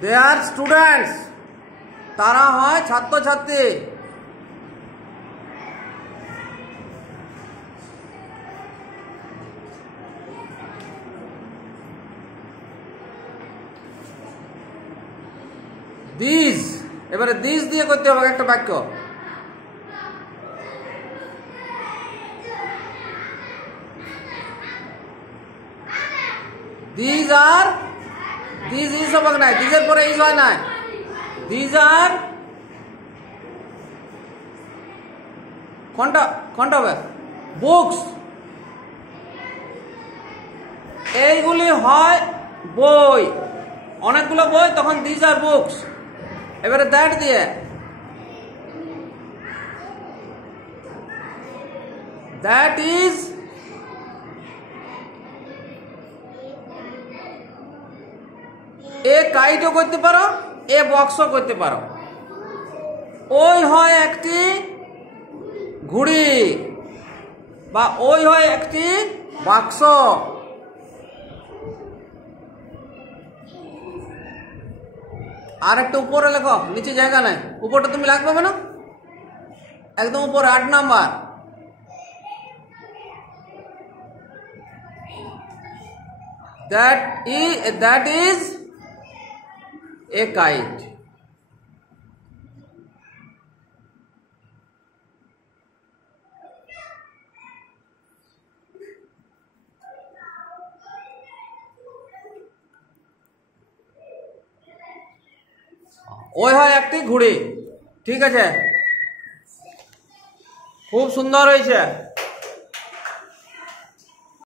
দে আর স্টুডেন্টস, তারা হয় ছাত্রছাত্রী। দিস, এবারে দিস দিয়ে করতে হবে একটা বাক্য। দিস আর, দিস ইজ হবে না, দিসের পরে ইজ হয় না। দিস আর কোনটা হবে? বুকস। এইগুলি হয় বই, অনেকগুলো বই, তখন দিস আর বুকস। এবারে দ্যাট দিয়ে, দ্যাট ইজ এ কাইটও করতে পারো, এ বক্সও করতে পারো। ওই হয় একটি ঘুড়ি, বা ওই হয় একটি বাক্স। আর একটা উপরে লেখো, নিচে জায়গা নাই, উপরটা তুমি লাগবে না, একদম উপরে 8 number. that is a kite. ওই হয় একটি ঘুড়ি। ঠিক আছে, খুব সুন্দর হয়েছে।